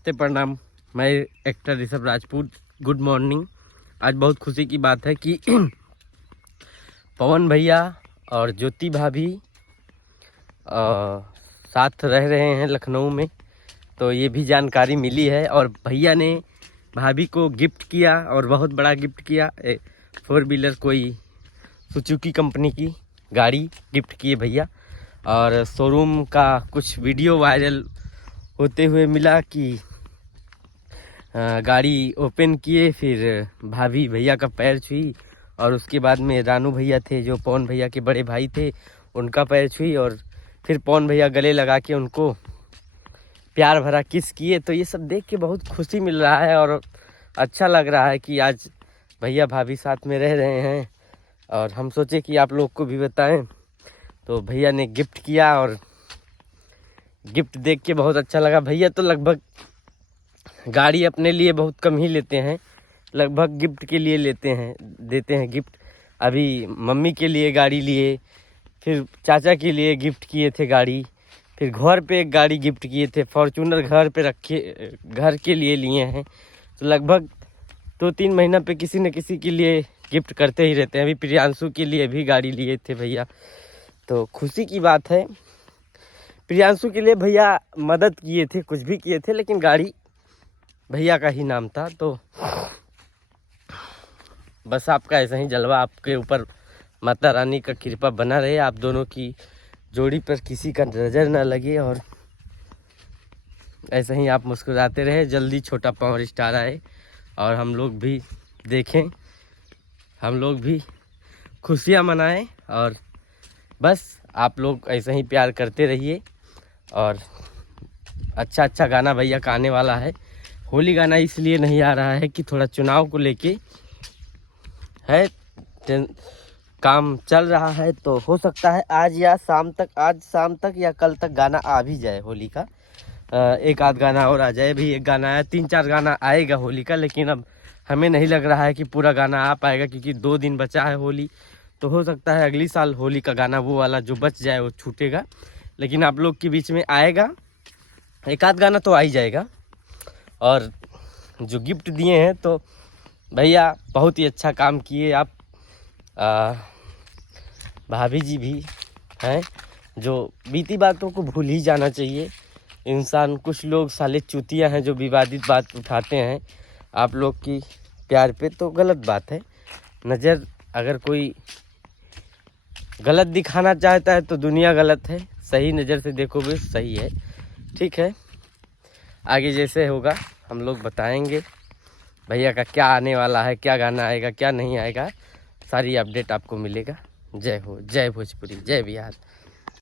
नमस्ते प्रणाम। मैं actor Rishabh Rajput. Good morning. आज बहुत खुशी की बात है कि पवन भैया और ज्योति भाभी साथ रह रहे हैं लखनऊ में। तो ये भी जानकारी मिली है और भैया ने भाभी को गिफ्ट किया और बहुत बड़ा गिफ्ट किया। 4 व्हीलर कोई सुजुकी कंपनी की गाड़ी गिफ्ट किए भैया। और शोरूम का कुछ वीडियो वायरल होते हुए मिला कि गाड़ी ओपन किए, फिर भाभी भैया का पैर छुई और उसके बाद में रानू भैया थे जो पवन भैया के बड़े भाई थे, उनका पैर छुई और फिर पवन भैया गले लगा के उनको प्यार भरा किस किए। तो ये सब देख के बहुत खुशी मिल रहा है और अच्छा लग रहा है कि आज भैया भाभी साथ में रह रहे हैं और हम सोचे कि आप लोग को भी बताएं। तो भैया ने गिफ्ट किया और गिफ्ट देख के बहुत अच्छा लगा। भैया तो लगभग गाड़ी अपने लिए बहुत कम ही लेते हैं, लगभग गिफ्ट के लिए देते हैं गिफ्ट। अभी मम्मी के लिए गाड़ी लिए, फिर चाचा के लिए गिफ्ट किए थे गाड़ी, फिर घर पे एक गाड़ी गिफ्ट किए थे, फॉर्चूनर घर पे रखे, घर के लिए हैं। तो लगभग 2-3 महीना पे किसी न किसी के लिए गिफ्ट करते ही रहते हैं। अभी प्रियांशु के लिए भी गाड़ी लिए थे भैया। तो खुशी की बात है। प्रियांशु के लिए भैया मदद किए थे, कुछ भी किए थे, लेकिन गाड़ी भैया का ही नाम था। तो बस आपका ऐसा ही जलवा आपके ऊपर माता रानी का कृपा बना रहे, आप दोनों की जोड़ी पर किसी का नज़र ना लगे और ऐसे ही आप मुस्कुराते रहे। जल्दी छोटा पावर स्टार आए और हम लोग भी देखें, हम लोग भी खुशियाँ मनाएं और बस आप लोग ऐसे ही प्यार करते रहिए। और अच्छा गाना भैया का आने वाला है। होली गाना इसलिए नहीं आ रहा है कि थोड़ा चुनाव को लेके है, काम चल रहा है। तो हो सकता है आज शाम तक या कल तक गाना आ भी जाए होली का। एक आध गाना और आ जाए। भी एक गाना आया, 3-4 गाना आएगा होली का, लेकिन अब हमें नहीं लग रहा है कि पूरा गाना आ पाएगा क्योंकि 2 दिन बचा है होली। तो हो सकता है अगली साल होली का गाना वो वाला जो बच जाए वो छूटेगा, लेकिन आप लोग के बीच में आएगा, एक आध गाना तो आ ही जाएगा। और जो गिफ्ट दिए हैं तो भैया बहुत ही अच्छा काम किए आप। भाभी जी भी हैं जो बीती बातों को भूल ही जाना चाहिए इंसान। कुछ लोग साले चूतिया हैं जो विवादित बात उठाते हैं आप लोग की प्यार पे, तो गलत बात है। नज़र अगर कोई गलत दिखाना चाहता है तो दुनिया गलत है, सही नज़र से देखोगे सही है। ठीक है, आगे जैसे होगा हम लोग बताएंगे भैया का क्या आने वाला है, क्या गाना आएगा, क्या नहीं आएगा, सारी अपडेट आपको मिलेगा। जय हो, जय भोजपुरी, जय बिहार।